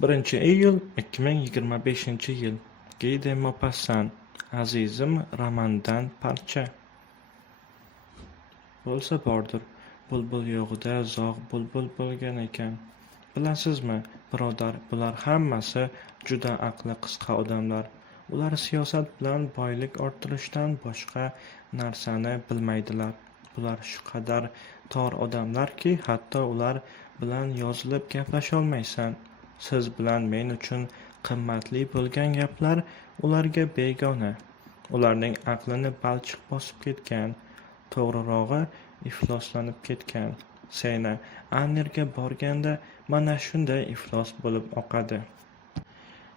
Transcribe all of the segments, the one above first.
1-iyul 2025-yil. Guy de Maupassant. Azizim romandan parcha. Bo'lsa bordir, bulbul yo'g'ida zog' bulbul bo'lgan ekan. Bilasizmi, birodar, bular hammasi juda aqli qisqa odamlar. Ular siyosat bilan boylik orttirishdan boshqa narsani bilmaydilar. Bular shu qadar tor odamlarki, hatto ular bilan yozilib gaplasholmaysan. Siz bilan men uchun qimmatli bo'lgan gaplar ularga begona. Ularning aqlini balchiq bosib ketgan, to'g'rirog'i ifloslanib ketgan. Sena Annerga borganda mana shunday iflos bo'lib oqadi.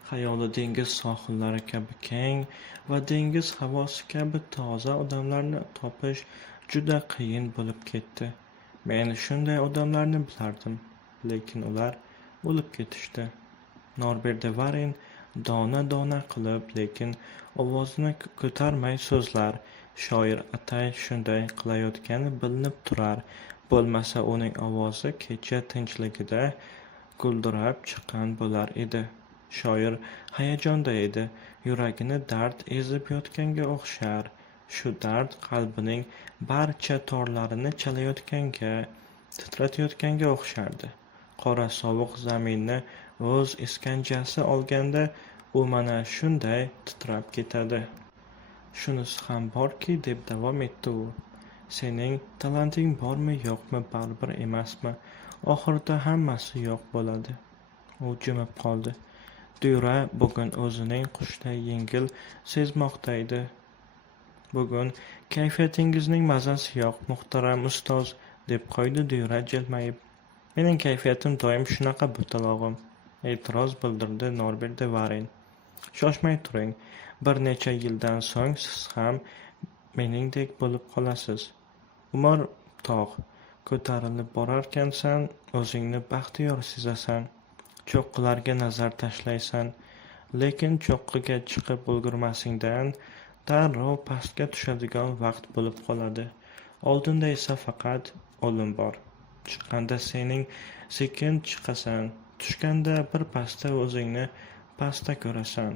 Xayoli dengiz sohillari kabi keng va dengiz havosi kabi toza odamlarni topish juda qiyin bo'lib ketdi. Men shunday odamlarni bilardim, lekin ular o'lib ketishdi. Norbert de Varin dona-dona qilib, lekin ovozini ko'tarmay so'zlar. Shoir atay shunday qilayotgani bilinib turar. Bo'lmasa uning ovozi kecha tinchligida guldirab chiqqan bo'lar edi. Shoir hayajonda edi, yuragini dard ezib yotganga o'xshar. Shu dard qalbining barcha torlarini chalayotganga, titratayotganga o'xshardi. Qora sovuq zaminni o'z iskanjasi olganda u mana shunday titrab ketadi. Shunisi ham borki, deb davom etdi u. Sening talanting bormi yo'qmi baribir emasmi? Oxirida hammasi yo'q bo'ladi. U jimib qoldi. Dyura bugun o'zining qushday yengil sezmoqda edi. Bugun kayfiyatingizning mazasi yo'q, muhtaram ustoz, deb qo'ydi Dyura jilmayib. Mening kayfiyatim doim shunaqa butalog'im, e'tiroz bildirdi Norbert de Varin. Shoshmay turing, bir necha yildan so'ng siz ham meningdek bo'lib qolasiz. Umar tog' ko'tarilib borarkansan, o'zingni baxtiyor sezasan. Cho'qqilarga nazar tashlaysan, lekin cho'qqiga chiqib ulgurmasingdan darrov pastga tushadigan vaqt bo'lib qoladi. Oldinda esa faqat o'lim bor. Chiqqanda sening sekin chiqasan, tushganda bir pasda o'zingni pastda ko'rasan.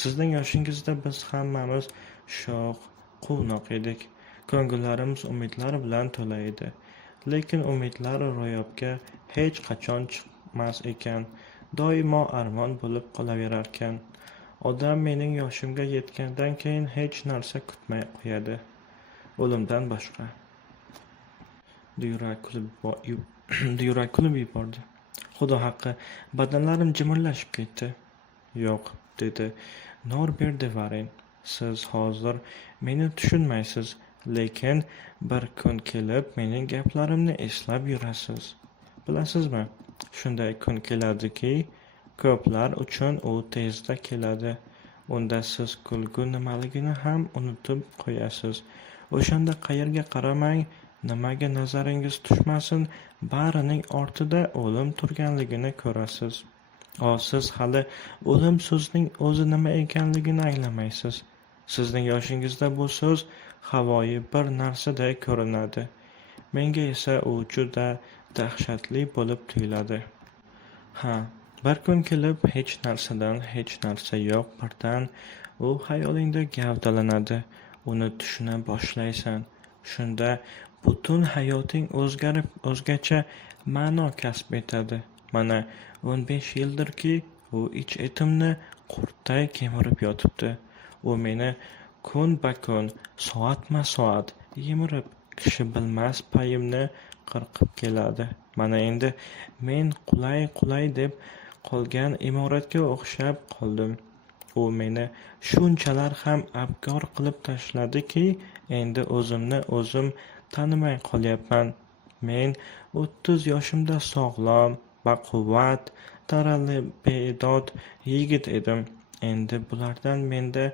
Sizning yoshingizda biz hammamiz sho'x, quvnoq edik. Ko'ngillarimiz umidlar bilan to'la edi. Lekin umidlar ro'yobga hech qachon chiqmas ekan, doimo armon bo'lib qolaverarkan. Odam mening yoshimga yetgandan keyin hech narsa kutmay qo'yadi, o'limdan boshqa. Dyura kulib yubordi. Xudo haqqi, badanlarim jimirlashib ketdi. Yo'q, dedi Norbert de Varin. Siz hozir meni tushunmaysiz, lekin bir kun kelib mening gaplarimni eslab yurasiz. Bilasizmi, shunday kun keladiki, ko'plar uchun u tezda keladi. Unda siz kulgu nimaligini ham unutib qo'yasiz. O'shanda qayerga qaramang, nimaga nazaringiz tushmasin, barining ortida o'lim turganligini ko'rasiz. Siz hali o'lim so'zning o'zi nima ekanligini anglamaysiz. Sizning yoshingizda bu so'z havoyi bir narsaday ko'rinadi. Menga esa u juda dahshatli bo'lib tuyuladi. Bir kun kelib hech narsadan hech narsa yo'q, birdan u xayolingda gavdalanadi. Uni tushuna boshlaysan. Shunda butun hayoting o'zgarib, o'zgacha ma'no kasb etadi. Mana 15 yildirki, u ich-etimni qurtday kemirib yotibdi. U meni kun-bakun, soatma-soat yemirib, kishi bilmas payimni qirqib keladi. Mana endi men qulay deb qolgan imoratga o'xshab qoldim. U meni shunchalar ham abgor qilib tashladiki, endi o'zimni o'zim tanimay qolyapman. Men 30 yoshimda sog'lom, baquvvat, taralibedod yigit edim. Endi bulardan menda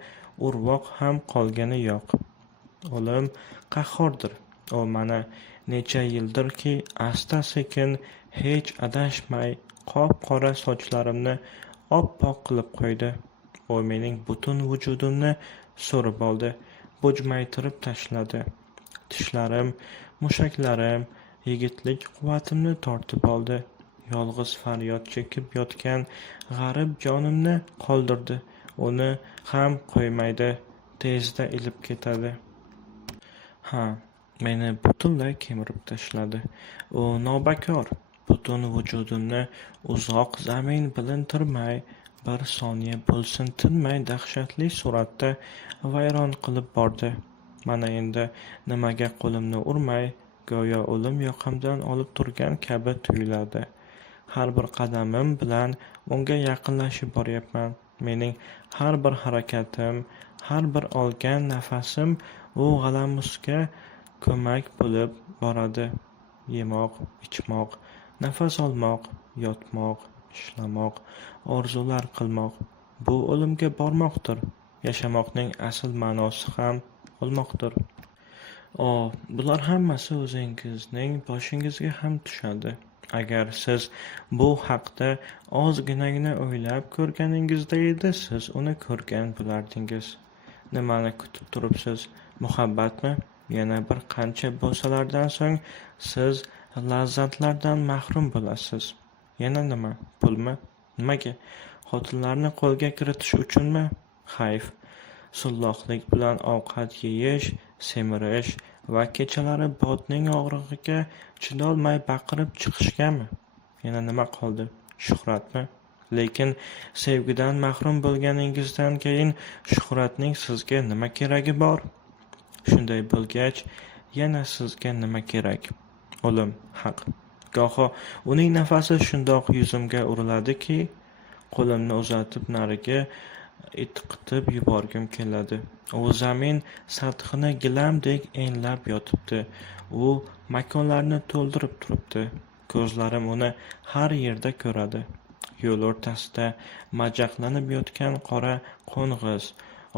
urvoq ham qolgani yo'q. O'lim qahhordir. U mana necha yildirki asta-sekin hech adashmay qop-qora sochlarimni oppoq qilib qo'ydi. U mening butun vujudimni so'rib oldi, bujmaytirib tashladi. Tishlarim, mushaklarim, yigitlik quvvatimni tortib oldi. yolg'iz faryod chekib yotgan g'arib jonimni qoldirdi. Uni ham qo'ymaydi, tezda ilib ketadi. Ha, meni butunlay kemirib tashladi. U nobakor. Butun vujudimni uzoq zamin bilintirmay, bir soniya bo'lsin tinmay dahshatli suratda vayron qilib bordi. Mana endi nimaga qo'limni urmay, go'yo o'lim yoqamdan olib turgan kabi tuyuladi. Har bir qadamim bilan unga yaqinlashib boryapman. Mening har bir harakatim, har bir olgan nafasim u g'alamusga ko'mak bo'lib boradi. Yemoq, ichmoq, nafas olmoq, yotmoq, ishlamoq, orzular qilmoq — bu o'limga bormoqdir. Yashamoqning asl ma'nosi ham o'lmoqdir. Bular hammasi o'zingizning boshingizga ham tushadi. Agar siz bu haqda ozginagina o'ylab ko'rganingizda edi, siz uni ko'rgan bo'lardingiz. Nimani kutib turibsiz? Muhabbatmi? Yana bir qancha bo'salardan so'ng siz lazzatlardan mahrum bo'lasiz. Yana nima? Pulmi? Nimaga? Xotinlarni qo'lga kiritish uchunmi? Hayf. Sulloqlik bilan ovqat yeyish, semirish va kechalari botning og'rig'iga chidolmay baqirib chiqishgami? Yana nima qoldi? Shuhratmi? Lekin sevgidan mahrum bo'lganingizdan keyin shuhratning sizga nima keragi bor? Shunday bo'lgach, yana sizga nima kerak? O'lim haq. Goho uning nafasi shundoq yuzimga uriladiki, qo'limni uzatib nariga itqitib yuborgim keladi. U zamin sathini gilamdek enlab yotibdi. U makonlarni to'ldirib turibdi. Ko'zlarim uni har yerda ko'radi. Yo'l o'rtasida majaqlanib yotgan qora qo'ng'iz,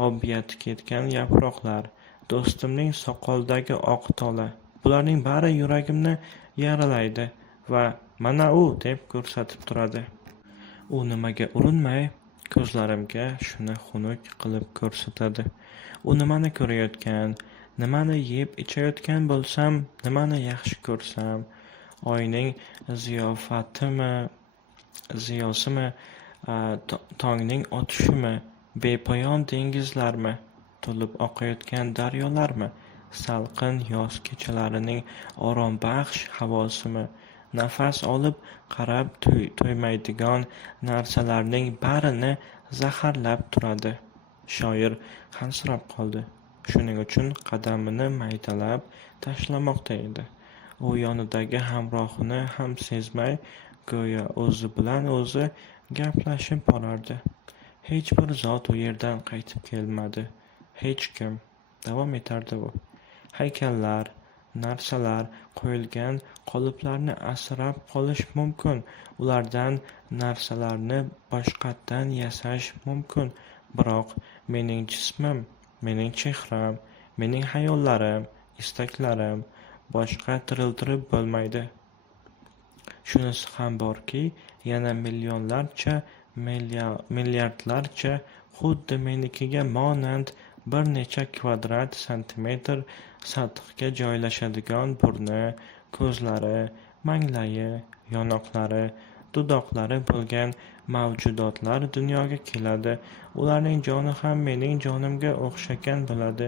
obiyati ketgan yaproqlar, do'stimning soqoldagi oq tola — bularning bari yuragimni yaralaydi va mana u deb ko'rsatib turadi. U nimaga urinmay ko'zlarimga shuni xunuk qilib ko'rsatadi. U nimani ko'rayotgan, nimani yeb ichayotgan bo'lsam, nimani yaxshi ko'rsam, oyning ziyosimi, tongning otishimi, bepoyon dengizlarmi, to'lib oqayotgan daryolarmi, salqin yoz kechalarining orombaxsh havosimi, nafas olib qarab to'ymaydigan narsalarning barini zaharlab turadi. Shoir hansirab qoldi. Shuning uchun qadamini maydalab tashlamoqda edi. U yonidagi hamrohini ham sezmay, go'yo o'zi bilan o'zi gaplashib borardi. Hech bir zot u yerdan qaytib kelmadi. Hech kim. Davom etardi u. Haykallar, narsalar, qo'yilgan qoliplarni asrab qolish mumkin. Ulardan narsalarni boshqatdan yasash mumkin. Biroq mening jismim, mening chehram, mening xayollarim, istaklarim boshqa tiriltirib bo'lmaydi. Shunisi ham borki, yana millionlarcha, milliardlarcha xuddi menikiga monand bir necha kvadrat santimetr sathga joylashadigan burni, ko'zlari, manglayi, yonoqlari, dudoqlari bo'lgan mavjudotlar dunyoga keladi. Ularning joni ham mening jonimga o'xshagan bo'ladi.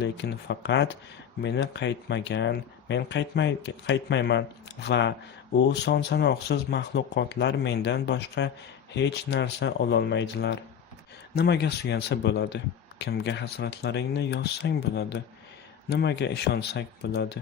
Lekin faqat men qaytmayman va u son sanoqsiz maxluqotlar mendan boshqa hech narsa ololmaydilar. Nimaga suyansa bo'ladi? Kimga hasratlaringni yozsang bo'ladi? Nimaga ishonsak bo'ladi?